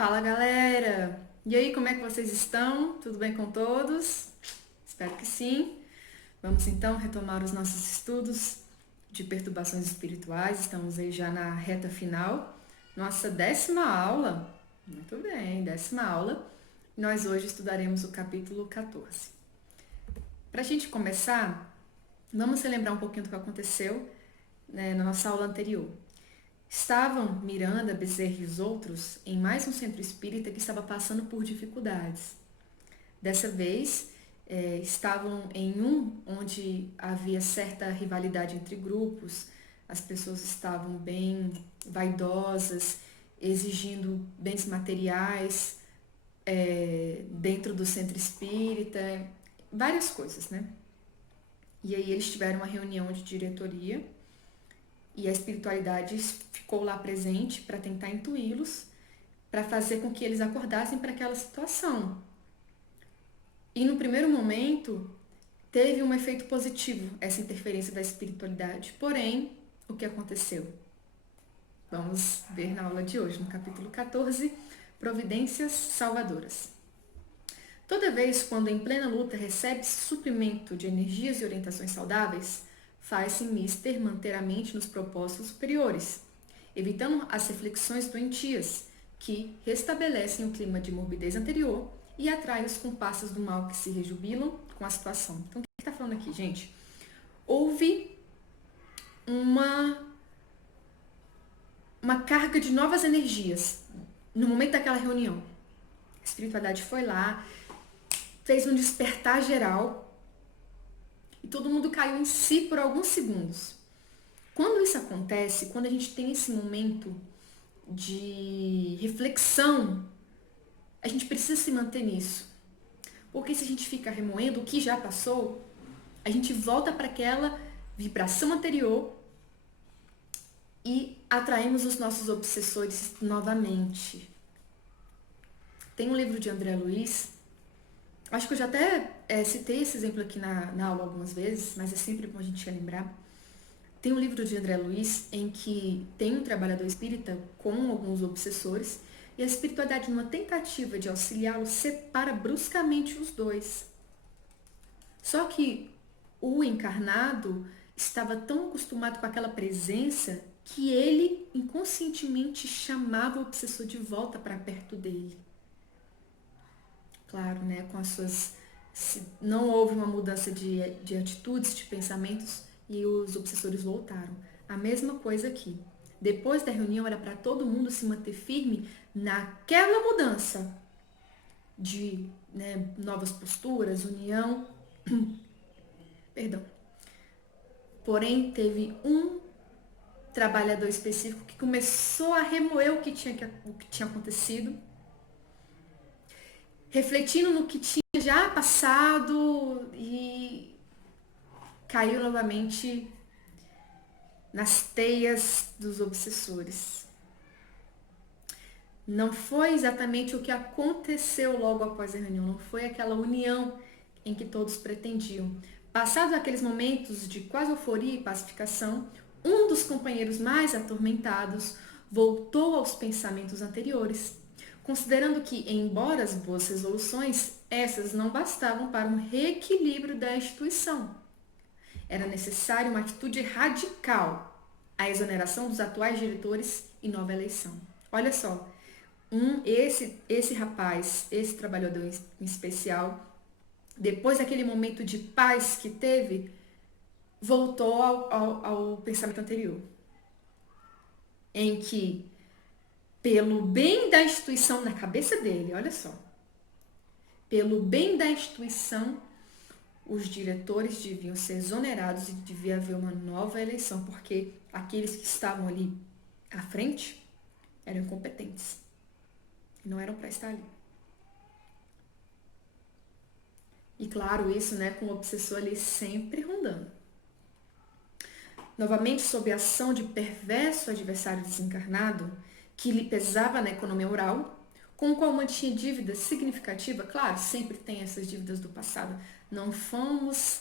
Fala galera! E aí, como é que vocês estão? Tudo bem com todos? Espero que sim. Vamos então retomar os nossos estudos de perturbações espirituais. Estamos aí já na reta final. Nossa 10ª aula. Muito bem, 10ª aula. Nós hoje estudaremos o capítulo 14. Para a gente começar, vamos relembrar um pouquinho do que aconteceu, na nossa aula anterior. Estavam Miranda, Bezerra e os outros em mais um centro espírita que estava passando por dificuldades. Dessa vez, estavam em um onde havia certa rivalidade entre grupos, as pessoas estavam bem vaidosas, exigindo bens materiais dentro do centro espírita, várias coisas, né? E aí eles tiveram uma reunião de diretoria e a espiritualidade ficou lá presente para tentar intuí-los, para fazer com que eles acordassem para aquela situação. E no primeiro momento, teve um efeito positivo essa interferência da espiritualidade. Porém, o que aconteceu? Vamos ver na aula de hoje, no capítulo 14, Providências Salvadoras. Toda vez quando em plena luta recebe-se suprimento de energias e orientações saudáveis, faz-se mister manter a mente nos propósitos superiores, evitando as reflexões doentias, que restabelecem o clima de morbidez anterior e atraem os compassos do mal que se rejubilam com a situação. Então, o que está falando aqui, gente? Houve uma carga de novas energias no momento daquela reunião. A espiritualidade foi lá, fez um despertar geral e todo mundo caiu em si por alguns segundos. Quando isso acontece, quando a gente tem esse momento de reflexão, a gente precisa se manter nisso. Porque se a gente fica remoendo o que já passou, a gente volta para aquela vibração anterior e atraímos os nossos obsessores novamente. Tem um livro de André Luiz, acho que eu já até citei esse exemplo aqui na aula algumas vezes, mas é sempre bom a gente lembrar. Tem um livro de André Luiz em que tem um trabalhador espírita com alguns obsessores e a espiritualidade, numa tentativa de auxiliá-lo, separa bruscamente os dois. Só que o encarnado estava tão acostumado com aquela presença que ele inconscientemente chamava o obsessor de volta para perto dele. Claro, né, com as suas... Não houve uma mudança de atitudes, de pensamentos, e os obsessores voltaram. A mesma coisa aqui. Depois da reunião era para todo mundo se manter firme naquela mudança de novas posturas, união. Perdão. Porém, teve um trabalhador específico que começou a remoer o que tinha acontecido, refletindo no que tinha já passado e caiu novamente nas teias dos obsessores. Não foi exatamente o que aconteceu logo após a reunião, não foi aquela união em que todos pretendiam. Passados aqueles momentos de quase euforia e pacificação, um dos companheiros mais atormentados voltou aos pensamentos anteriores, considerando que, embora as boas resoluções, essas não bastavam para um reequilíbrio da instituição. Era necessária uma atitude radical, a exoneração dos atuais diretores e nova eleição. Olha só, esse rapaz, esse trabalhador em especial, depois daquele momento de paz que teve, voltou ao pensamento anterior, em que, pelo bem da instituição na cabeça dele, olha só, pelo bem da instituição, os diretores deviam ser exonerados e devia haver uma nova eleição, porque aqueles que estavam ali à frente eram incompetentes. Não eram para estar ali. E claro, isso, com o obsessor ali sempre rondando. Novamente, sob a ação de perverso adversário desencarnado, que lhe pesava na economia oral, com o qual mantinha dívida significativa, claro, sempre tem essas dívidas do passado. Não fomos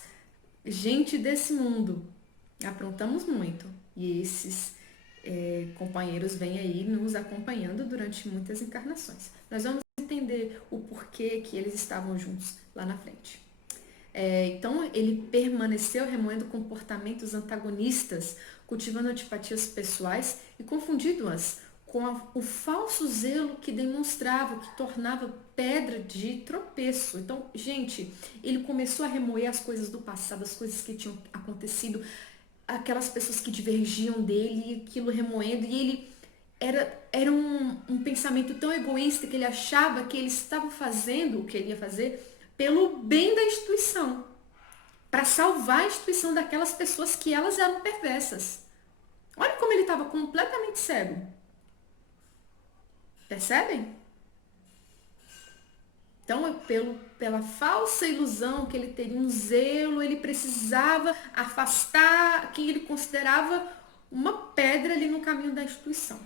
gente desse mundo, aprontamos muito. E companheiros vêm aí nos acompanhando durante muitas encarnações. Nós vamos entender o porquê que eles estavam juntos lá na frente. Então, ele permaneceu remoendo comportamentos antagonistas, cultivando antipatias pessoais e confundindo-as com o falso zelo que demonstrava, que tornava pedra de tropeço. Então, gente, ele começou a remoer as coisas do passado, as coisas que tinham acontecido, aquelas pessoas que divergiam dele, e aquilo remoendo, e ele era um pensamento tão egoísta que ele achava que ele estava fazendo o que ele ia fazer pelo bem da instituição, para salvar a instituição daquelas pessoas que elas eram perversas. Olha como ele estava completamente cego. Percebem? Então, pela falsa ilusão que ele teria um zelo, ele precisava afastar quem ele considerava uma pedra ali no caminho da instituição.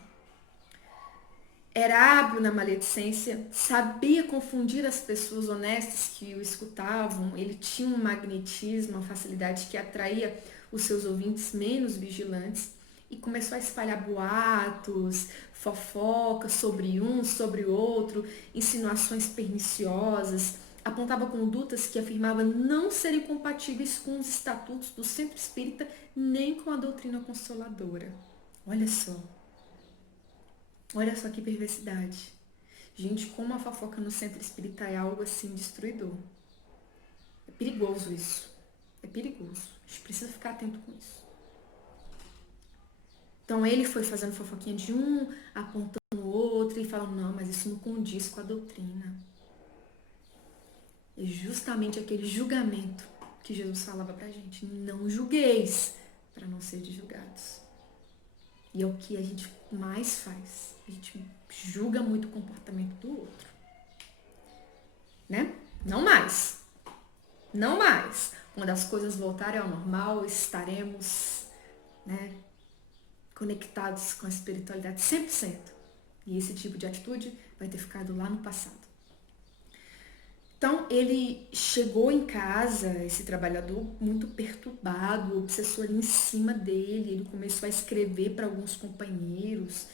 Era hábil na maledicência, sabia confundir as pessoas honestas que o escutavam, ele tinha um magnetismo, uma facilidade que atraía os seus ouvintes menos vigilantes e começou a espalhar boatos, fofocas sobre um, sobre o outro, insinuações perniciosas, apontava condutas que afirmava não serem compatíveis com os estatutos do Centro Espírita nem com a doutrina consoladora. Olha só. Olha só que perversidade. Gente, como a fofoca no centro espírita é algo assim destruidor. É perigoso isso. É perigoso. A gente precisa ficar atento com isso. Então ele foi fazendo fofoquinha de um, apontando o outro e falando, não, mas isso não condiz com a doutrina. É justamente aquele julgamento que Jesus falava pra gente. Não julgueis para não ser julgados. E é o que a gente mais faz. A gente julga muito o comportamento do outro. Né? Não mais. Não mais. Quando as coisas voltarem ao normal, estaremos, né, conectados com a espiritualidade 100%. E esse tipo de atitude vai ter ficado lá no passado. Então, ele chegou em casa, esse trabalhador, muito perturbado, o obsessor em cima dele, ele começou a escrever para alguns companheiros,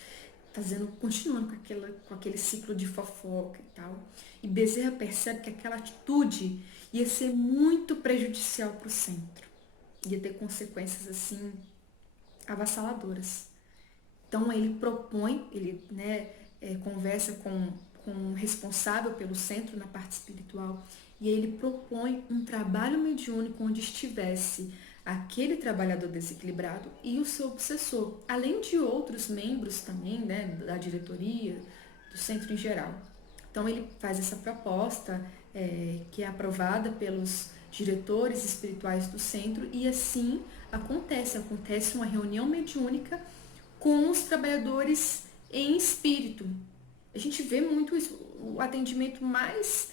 continuando com aquele ciclo de fofoca e tal. E Bezerra percebe que aquela atitude ia ser muito prejudicial para o centro, ia ter consequências assim avassaladoras. Então, ele propõe, ele conversa com o responsável pelo centro na parte espiritual, e ele propõe um trabalho mediúnico onde estivesse aquele trabalhador desequilibrado e o seu obsessor, além de outros membros também, né, da diretoria, do centro em geral. Então ele faz essa proposta que é aprovada pelos diretores espirituais do centro, e assim acontece uma reunião mediúnica com os trabalhadores em espírito. A gente vê muito isso, o atendimento mais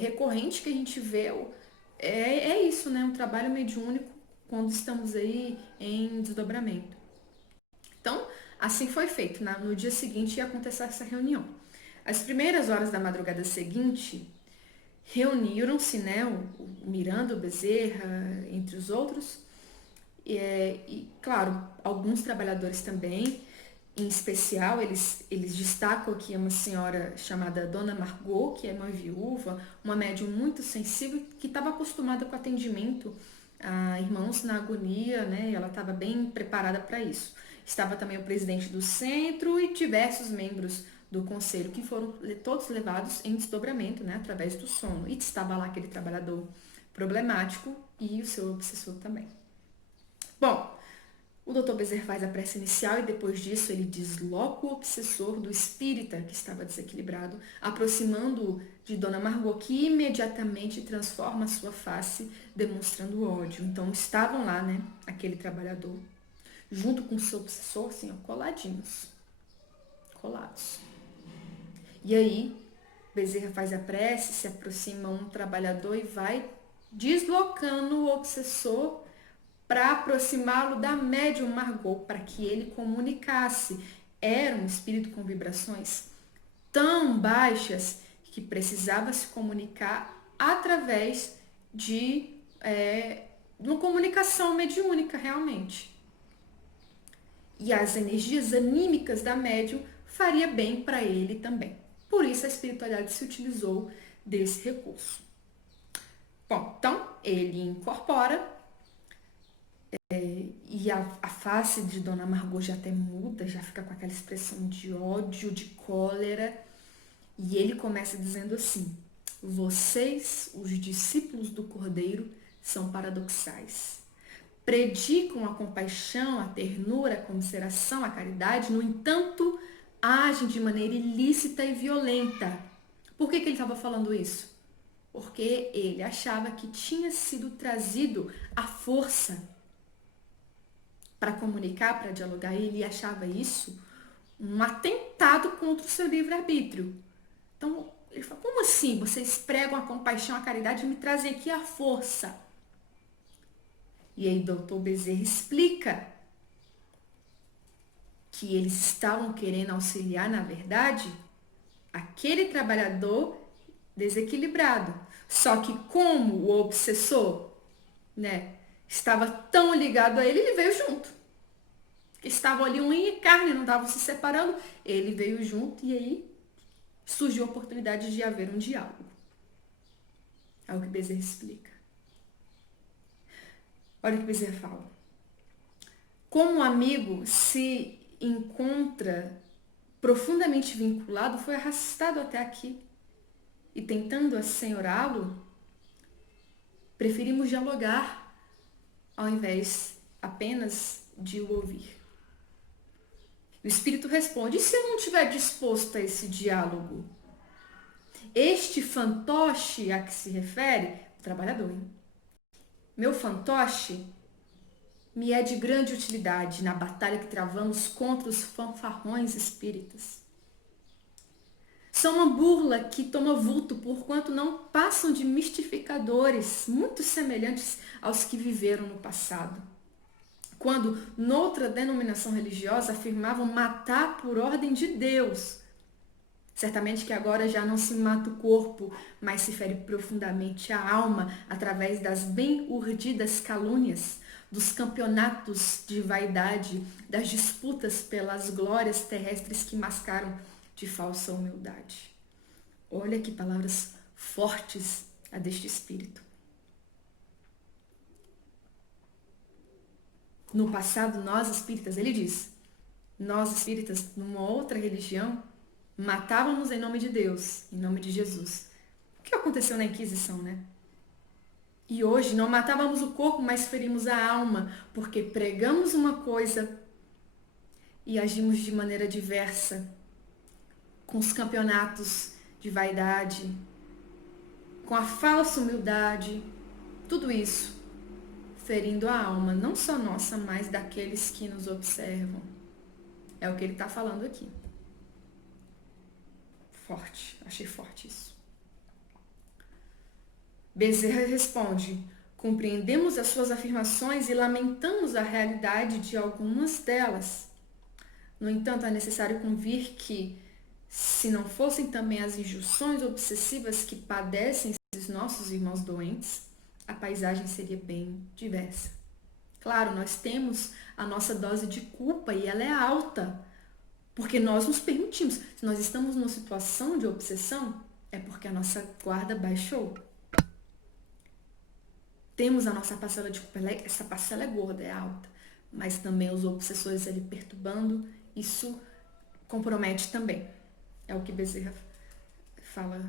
recorrente que a gente vê é isso, né? Um trabalho mediúnico quando estamos aí em desdobramento. Então, assim foi feito. No dia seguinte ia acontecer essa reunião. Às primeiras horas da madrugada seguinte, reuniram-se, né, o Miranda, o Bezerra, entre os outros, e claro, alguns trabalhadores também. Em especial, eles destacam aqui uma senhora chamada Dona Margot, que é uma viúva, uma médium muito sensível, que estava acostumada com atendimento a irmãos na agonia, né? Ela estava bem preparada para isso. Estava também o presidente do centro e diversos membros do conselho, que foram todos levados em desdobramento, né? Através do sono. E estava lá aquele trabalhador problemático e o seu obsessor também. Bom, o Dr. Bezerra faz a prece inicial e depois disso ele desloca o obsessor do espírita que estava desequilibrado, aproximando-o de Dona Margot, que imediatamente transforma a sua face, demonstrando ódio. Então estavam lá, né, aquele trabalhador, junto com o seu obsessor, assim, ó, coladinhos. Colados. E aí, Bezerra faz a prece, se aproxima um trabalhador e vai deslocando o obsessor para aproximá-lo da médium Margot, para que ele comunicasse. Era um espírito com vibrações tão baixas que precisava se comunicar através de uma comunicação mediúnica, realmente. e as energias anímicas da médium faria bem para ele também. Por isso a espiritualidade se utilizou desse recurso. Bom, então ele incorpora e a face de Dona Margot já até muda, já fica com aquela expressão de ódio, de cólera, e ele começa dizendo assim: vocês, os discípulos do Cordeiro, são paradoxais. Predicam a compaixão, a ternura, a comiseração, a caridade, no entanto, agem de maneira ilícita e violenta. Por que ele estava falando isso? Porque ele achava que tinha sido trazido a força para comunicar, para dialogar, e ele achava isso um atentado contra o seu livre-arbítrio. Então, ele fala: como assim? Vocês pregam a compaixão, a caridade e me trazem aqui a força? E aí Dr. Bezerra explica que eles estavam querendo auxiliar, na verdade, aquele trabalhador desequilibrado. Só que como o obsessor, estava tão ligado a ele, ele veio junto. Estavam ali unha e carne, não estavam se separando, ele veio junto e aí surgiu a oportunidade de haver um diálogo. É o que Bezerra explica. Olha o que Bezerra fala. Como o amigo se encontra profundamente vinculado, foi arrastado até aqui e tentando assenhorá-lo, preferimos dialogar ao invés apenas de o ouvir. O espírito responde: e se eu não estiver disposto a esse diálogo? Este fantoche a que se refere, o trabalhador, hein? Meu fantoche me é de grande utilidade na batalha que travamos contra os fanfarrões espíritas. São uma burla que toma vulto porquanto não passam de mistificadores muito semelhantes aos que viveram no passado, quando noutra denominação religiosa afirmavam matar por ordem de Deus. Certamente que agora já não se mata o corpo, mas se fere profundamente a alma através das bem urdidas calúnias, dos campeonatos de vaidade, das disputas pelas glórias terrestres que mascaram de falsa humildade. Olha que palavras fortes a deste espírito. No passado, nós espíritas, ele diz, nós espíritas, numa outra religião, matávamos em nome de Deus, em nome de Jesus. O que aconteceu na Inquisição, né? E hoje não matávamos o corpo, mas ferimos a alma, porque pregamos uma coisa e agimos de maneira diversa, com os campeonatos de vaidade, com a falsa humildade, tudo isso ferindo a alma, não só nossa, mas daqueles que nos observam. É o que ele está falando aqui. Forte, achei forte isso. Bezerra responde: compreendemos as suas afirmações e lamentamos a realidade de algumas delas. No entanto, é necessário convir que, se não fossem também as injunções obsessivas que padecem esses nossos irmãos doentes, a paisagem seria bem diversa. Claro, nós temos a nossa dose de culpa e ela é alta, porque nós nos permitimos. Se nós estamos numa situação de obsessão, é porque a nossa guarda baixou. Temos a nossa parcela de culpa, essa parcela é gorda, é alta, mas também os obsessores ali perturbando, isso compromete também. É o que Bezerra fala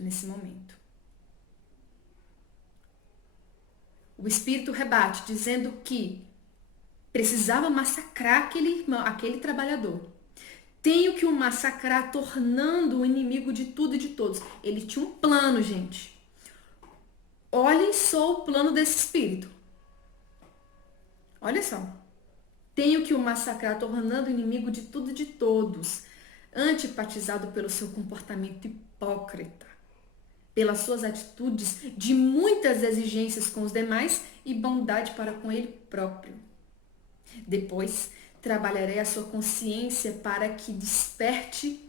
nesse momento. O espírito rebate, dizendo que precisava massacrar aquele irmão, aquele trabalhador. Tenho que o massacrar, tornando o inimigo de tudo e de todos. Ele tinha um plano, gente. Olhem só o plano desse espírito. Olha só. Tenho que o massacrar, tornando o inimigo de tudo e de todos. Antipatizado pelo seu comportamento hipócrita, pelas suas atitudes de muitas exigências com os demais e bondade para com ele próprio. Depois, trabalharei a sua consciência para que desperte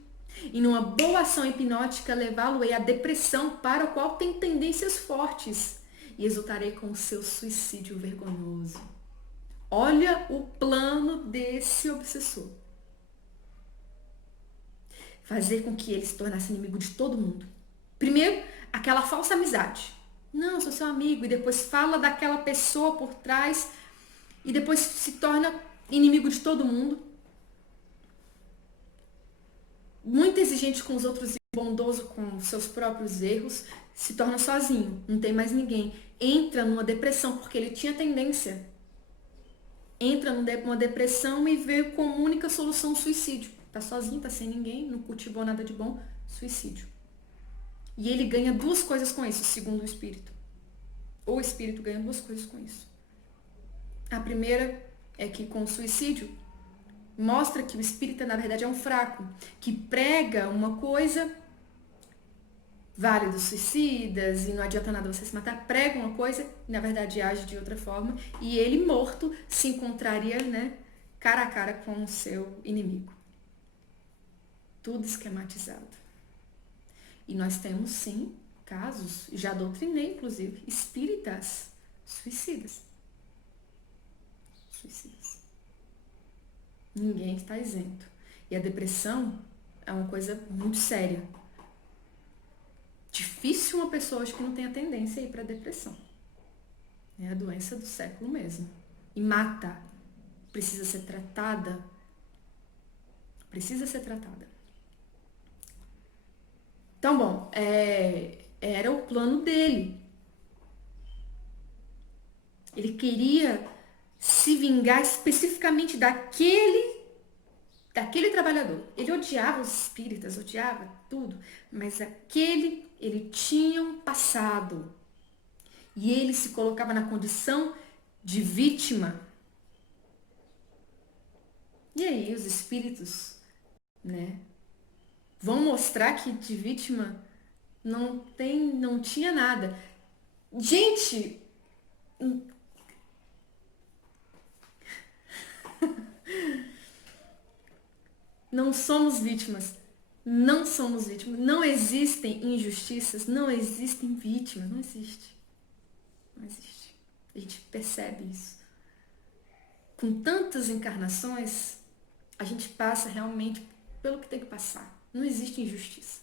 e numa boa ação hipnótica levá-lo-ei à depressão para o qual tem tendências fortes e exultarei com o seu suicídio vergonhoso. Olha o plano desse obsessor. Fazer com que ele se tornasse inimigo de todo mundo. Primeiro, aquela falsa amizade. Não, eu sou seu amigo. E depois fala daquela pessoa por trás. E depois se torna inimigo de todo mundo. Muito exigente com os outros e bondoso com seus próprios erros. Se torna sozinho. Não tem mais ninguém. Entra numa depressão, porque ele tinha tendência. Entra numa depressão e vê como única solução o suicídio. Tá sozinho, tá sem ninguém, não cultivou nada de bom, suicídio. E ele ganha duas coisas com isso, segundo o espírito. O espírito ganha duas coisas com isso. A primeira é que com o suicídio mostra que o espírita na verdade é um fraco, que prega uma coisa, Vale dos Suicidas, e não adianta nada você se matar, prega uma coisa e na verdade age de outra forma, e ele morto se encontraria, né, cara a cara com o seu inimigo. Tudo esquematizado. E nós temos sim casos, já doutrinei inclusive, espíritas suicidas. Suicidas. Ninguém está isento. E a depressão é uma coisa muito séria. Difícil uma pessoa hoje que não tenha tendência a ir para a depressão. É a doença do século mesmo. E mata. Precisa ser tratada. Precisa ser tratada. Então, bom, era o plano dele. Ele queria se vingar especificamente daquele trabalhador. Ele odiava os espíritas, odiava tudo, mas ele tinha um passado. E ele se colocava na condição de vítima. E aí os espíritos, né, vão mostrar que de vítima não tinha nada. Gente, não somos vítimas. Não somos vítimas. Não existem injustiças, não existem vítimas. Não existe. Não existe. A gente percebe isso. Com tantas encarnações, a gente passa realmente pelo que tem que passar. Não existe injustiça.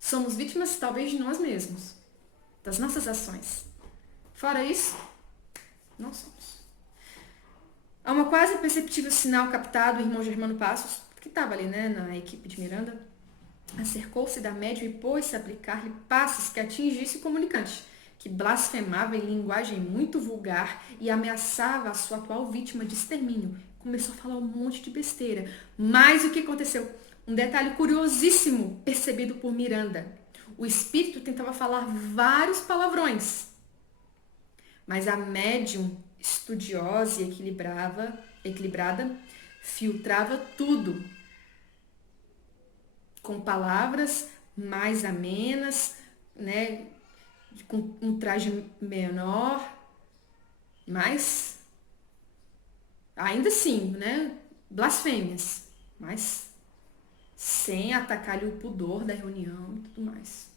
Somos vítimas, talvez, de nós mesmos, das nossas ações. Fora isso, não somos. Há uma quase perceptível sinal captado, o irmão Germano Passos, que estava ali, né, na equipe de Miranda, acercou-se da médium e pôs-se a aplicar-lhe passes que atingisse o comunicante, que blasfemava em linguagem muito vulgar e ameaçava a sua atual vítima de extermínio. Começou a falar um monte de besteira. Mas o que aconteceu? Um detalhe curiosíssimo percebido por Miranda. O espírito tentava falar vários palavrões, mas a médium estudiosa e equilibrada filtrava tudo com palavras mais amenas, né, com um traje menor, mas ainda assim, né, blasfêmias, mas sem atacar-lhe o pudor da reunião e tudo mais.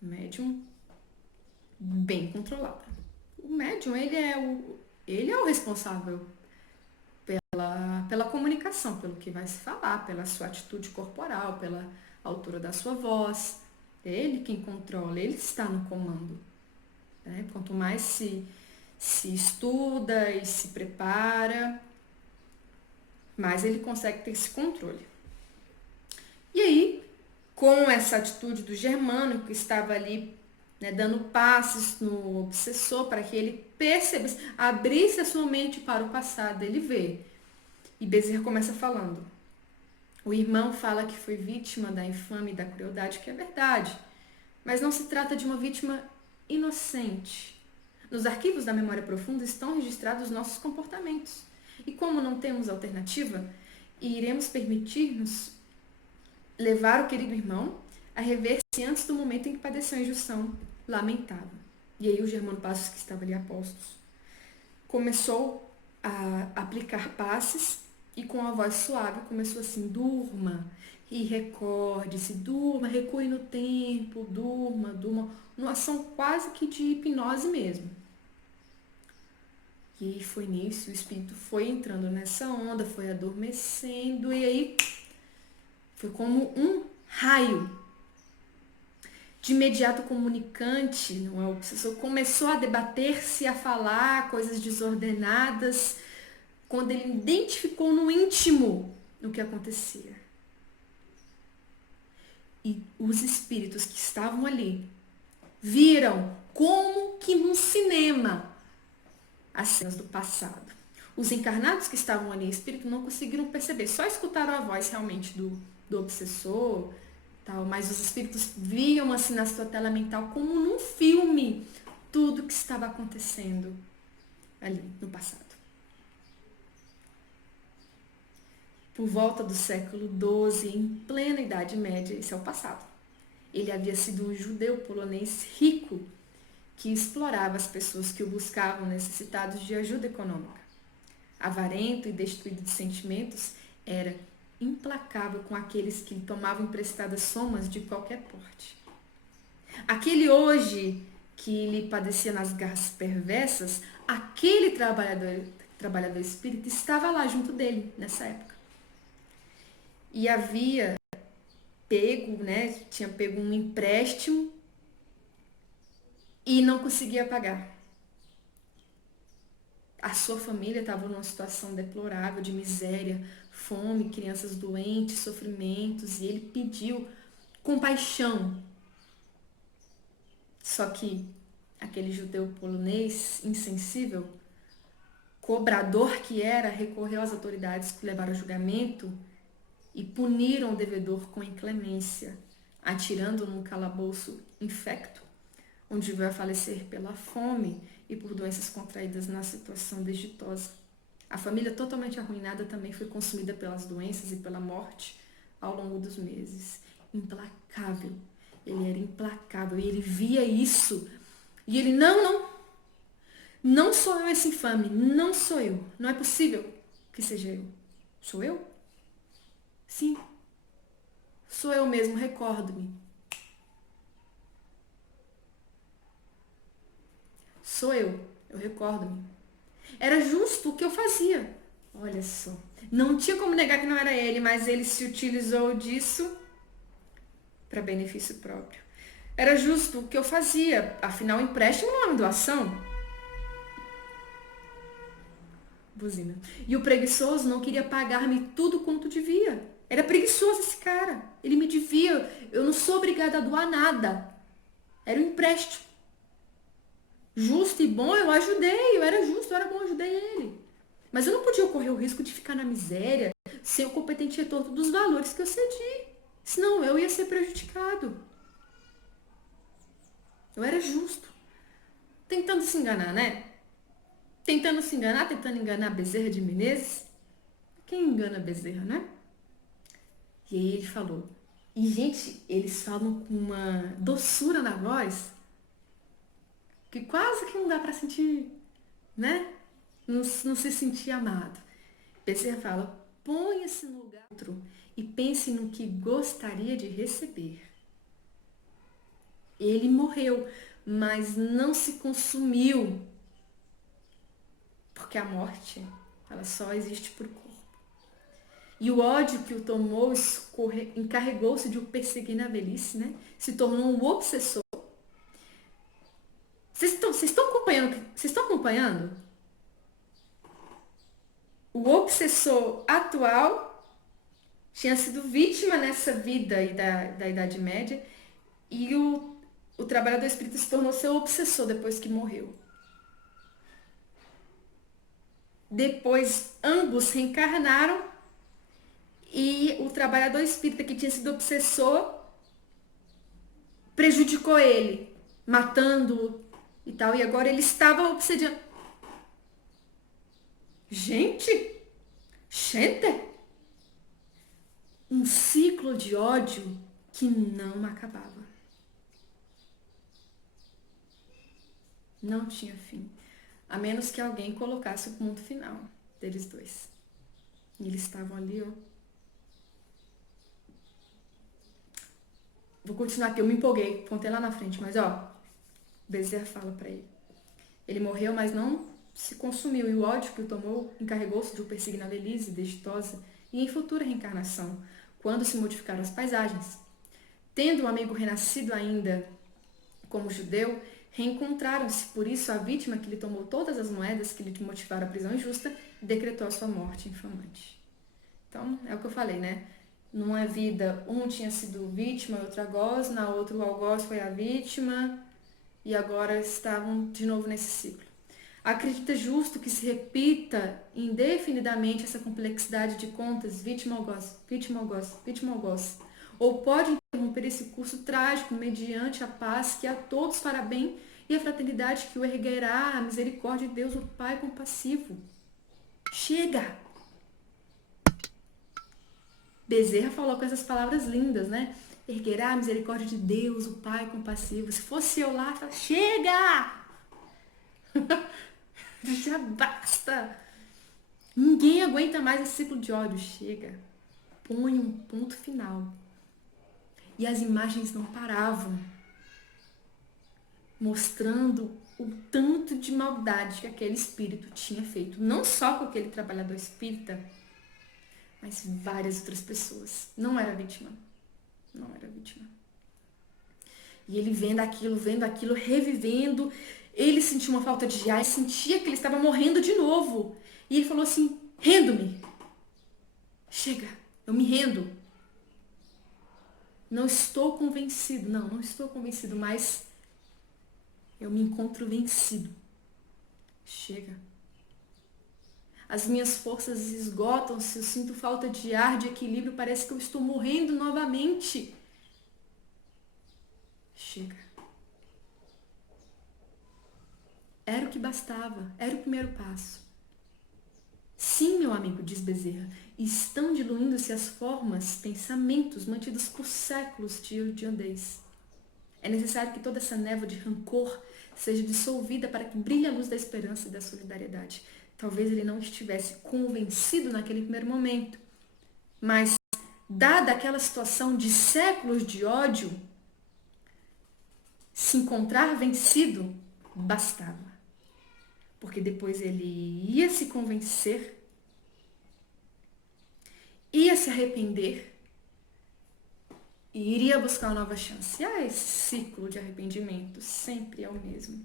Médium bem controlado. O médium, ele é o responsável pela comunicação, pelo que vai se falar, pela sua atitude corporal, pela altura da sua voz. É ele quem controla, ele está no comando. Né? Quanto mais se estuda e se prepara, mais ele consegue ter esse controle. E aí, com essa atitude do Germano, que estava ali, né, dando passos no obsessor para que ele percebesse, abrisse a sua mente para o passado, ele vê. E Bezerra começa falando. O irmão fala que foi vítima da infâmia e da crueldade, que é verdade. Mas não se trata de uma vítima inocente. Nos arquivos da memória profunda estão registrados nossos comportamentos. E como não temos alternativa, iremos permitir-nos levar o querido irmão a rever-se antes do momento em que padeceu a injunção lamentável. E aí o Germano Passos, que estava ali a postos, começou a aplicar passes e com a voz suave começou assim: durma e recorde-se, durma, recue no tempo, durma, uma ação quase que de hipnose mesmo. E foi nisso, o espírito foi entrando nessa onda, foi adormecendo, e aí foi como um raio. De imediato o comunicante, não é, o obsessor, começou a debater-se, a falar coisas desordenadas, quando ele identificou no íntimo o que acontecia. E os espíritos que estavam ali viram como que num cinema as cenas do passado. Os encarnados que estavam ali, espírito, não conseguiram perceber, só escutaram a voz realmente do obsessor, tal, mas os espíritos viam assim na sua tela mental como num filme tudo que estava acontecendo ali no passado. Por volta do século XII, em plena Idade Média, esse é o passado. Ele havia sido um judeu polonês rico que explorava as pessoas que o buscavam necessitados de ajuda econômica. Avarento e destruído de sentimentos, era implacável com aqueles que lhe tomavam emprestadas somas de qualquer porte. Aquele hoje que lhe padecia nas garras perversas, aquele trabalhador espírita estava lá junto dele nessa época. E havia tinha pego um empréstimo e não conseguia pagar. A sua família estava numa situação deplorável de miséria, fome, crianças doentes, sofrimentos, e ele pediu compaixão. Só que aquele judeu polonês insensível, cobrador que era, recorreu às autoridades que levaram a julgamento e puniram o devedor com inclemência, atirando num calabouço infecto, onde veio a falecer pela fome e por doenças contraídas na situação desditosa. A família totalmente arruinada também foi consumida pelas doenças e pela morte ao longo dos meses. Implacável. Ele era implacável e ele via isso. E ele, não sou eu esse infame, não sou eu. Não é possível que seja eu. Sou eu? Sim. Sou eu mesmo, recordo-me. Sou eu recordo-me. Era justo o que eu fazia. Olha só. Não tinha como negar que não era ele, mas ele se utilizou disso para benefício próprio. Era justo o que eu fazia, afinal, o empréstimo não é uma doação. Buzina. E o preguiçoso não queria pagar-me tudo quanto devia. Era preguiçoso esse cara. Ele me devia. Eu não sou obrigada a doar nada. Era um empréstimo. Justo e bom, eu ajudei. Eu era justo, eu era bom, eu ajudei ele. Mas eu não podia correr o risco de ficar na miséria sem o competente retorno dos valores que eu cedi. Senão eu ia ser prejudicado. Eu era justo. Tentando se enganar, né? Tentando se enganar, tentando enganar Bezerra de Menezes. Quem engana Bezerra, né? E aí ele falou. E, gente, eles falam com uma doçura na voz que quase que não dá pra sentir, né? Não se sentir amado. Bezerra fala, ponha-se no lugar do outro e pense no que gostaria de receber. Ele morreu, mas não se consumiu. Porque a morte, ela só existe por corpo. E o ódio que o tomou encarregou-se de o perseguir na velhice, né? Se tornou um obsessor. Vocês estão acompanhando? Vocês estão acompanhando? O obsessor atual tinha sido vítima nessa vida aí da Idade Média e o trabalhador espírita se tornou seu obsessor depois que morreu. Depois, ambos reencarnaram e o trabalhador espírita que tinha sido obsessor prejudicou ele, matando-o e tal. E agora ele estava obsediando. Gente! Um ciclo de ódio que não acabava. Não tinha fim. A menos que alguém colocasse o ponto final deles dois. E eles estavam ali, ó. Vou continuar aqui, eu me empolguei, contei lá na frente, mas ó, Bezerra fala pra ele. Ele morreu, mas não se consumiu e o ódio que o tomou encarregou-se de o perseguir na velhice desditosa e em futura reencarnação, quando se modificaram as paisagens. Tendo um amigo renascido ainda como judeu, reencontraram-se, por isso a vítima que lhe tomou todas as moedas que lhe motivaram a prisão injusta decretou a sua morte infamante. Então, é o que eu falei, né? Numa vida, um tinha sido vítima, outro algoz, na outra o algoz foi a vítima, e agora estavam de novo nesse ciclo. Acredita justo que se repita indefinidamente essa complexidade de contas, vítima-algoz, vítima-algoz, vítima-algoz? Ou pode interromper esse curso trágico mediante a paz que a todos fará bem e a fraternidade que o erguerá a misericórdia de Deus, o Pai compassivo? Chega! Bezerra falou com essas palavras lindas, né? Erguerá a misericórdia de Deus, o Pai compassivo. Se fosse eu lá, fala, chega! Já basta! Ninguém aguenta mais esse ciclo de ódio. Chega! Põe um ponto final. E as imagens não paravam, mostrando o tanto de maldade que aquele espírito tinha feito. Não só com aquele trabalhador espírita, mas várias outras pessoas. Não era vítima. Não era vítima. E ele vendo aquilo, revivendo, ele sentiu uma falta de ar, sentia que ele estava morrendo de novo. E ele falou assim, rendo-me. Chega, eu me rendo. Não estou convencido, não estou convencido, mas eu me encontro vencido. Chega. As minhas forças esgotam-se, eu sinto falta de ar, de equilíbrio, parece que eu estou morrendo novamente. Chega. Era o que bastava, era o primeiro passo. Sim, meu amigo, diz Bezerra, estão diluindo-se as formas, pensamentos mantidos por séculos de odiandez. É necessário que toda essa névoa de rancor seja dissolvida para que brilhe a luz da esperança e da solidariedade. Talvez ele não estivesse convencido naquele primeiro momento, mas, dada aquela situação de séculos de ódio, se encontrar vencido bastava. Porque depois ele ia se convencer, ia se arrepender e iria buscar uma nova chance. Esse ciclo de arrependimento sempre é o mesmo.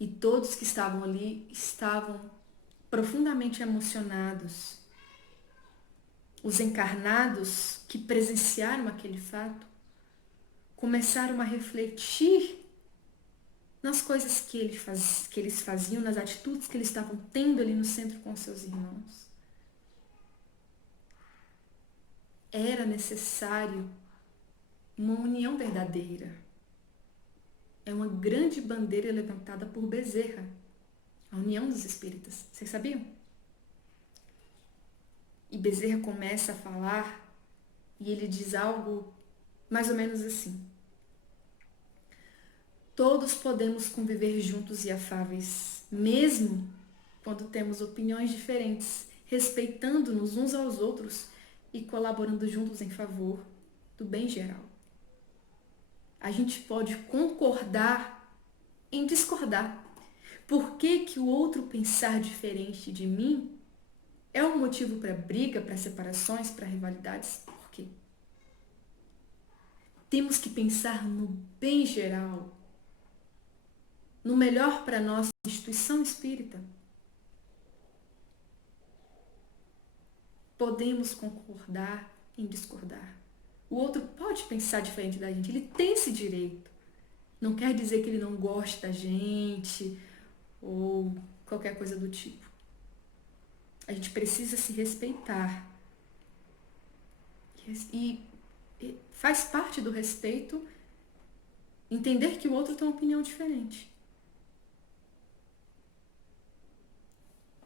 E todos que estavam ali estavam profundamente emocionados. Os encarnados que presenciaram aquele fato começaram a refletir nas coisas que eles faziam, nas atitudes que eles estavam tendo ali no centro com seus irmãos. Era necessário uma união verdadeira. É uma grande bandeira levantada por Bezerra, a união dos espíritas. Vocês sabiam? E Bezerra começa a falar e ele diz algo mais ou menos assim. Todos podemos conviver juntos e afáveis, mesmo quando temos opiniões diferentes, respeitando-nos uns aos outros e colaborando juntos em favor do bem geral. A gente pode concordar em discordar. Por que que o outro pensar diferente de mim é um motivo para briga, para separações, para rivalidades? Por quê? Temos que pensar no bem geral, no melhor para a nossa instituição espírita. Podemos concordar em discordar. O outro pode pensar diferente da gente, ele tem esse direito. Não quer dizer que ele não gosta da gente ou qualquer coisa do tipo. A gente precisa se respeitar. E faz parte do respeito entender que o outro tem uma opinião diferente.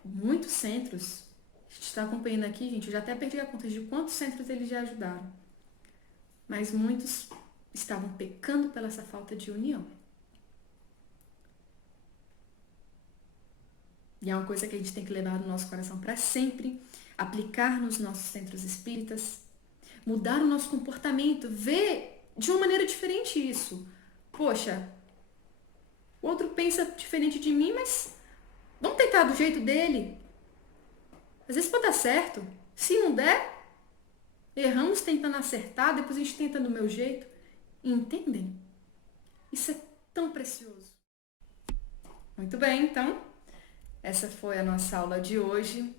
Muitos centros, a gente está acompanhando aqui, gente, eu já até perdi a conta de quantos centros eles já ajudaram. Mas muitos estavam pecando pela essa falta de união. E é uma coisa que a gente tem que levar no nosso coração para sempre, aplicar nos nossos centros espíritas, mudar o nosso comportamento, ver de uma maneira diferente isso. Poxa, o outro pensa diferente de mim, mas vamos tentar do jeito dele. Às vezes pode dar certo. Se não der, erramos tentando acertar, depois a gente tenta do meu jeito. Entendem? Isso é tão precioso. Muito bem, então, essa foi a nossa aula de hoje.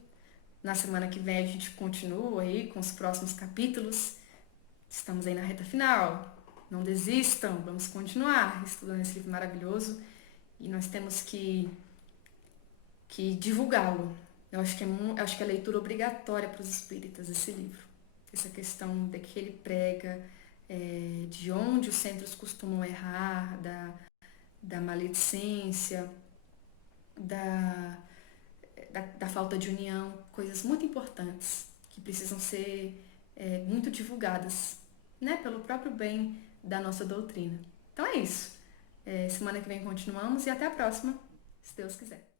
Na semana que vem a gente continua aí com os próximos capítulos. Estamos aí na reta final. Não desistam, vamos continuar estudando esse livro maravilhoso e nós temos que divulgá-lo. Eu acho que é leitura obrigatória para os espíritas esse livro. Essa questão de que ele prega, de onde os centros costumam errar, da maledicência, da falta de união, coisas muito importantes que precisam ser muito divulgadas, né, pelo próprio bem da nossa doutrina. Então é isso. Semana que vem continuamos e até a próxima, se Deus quiser.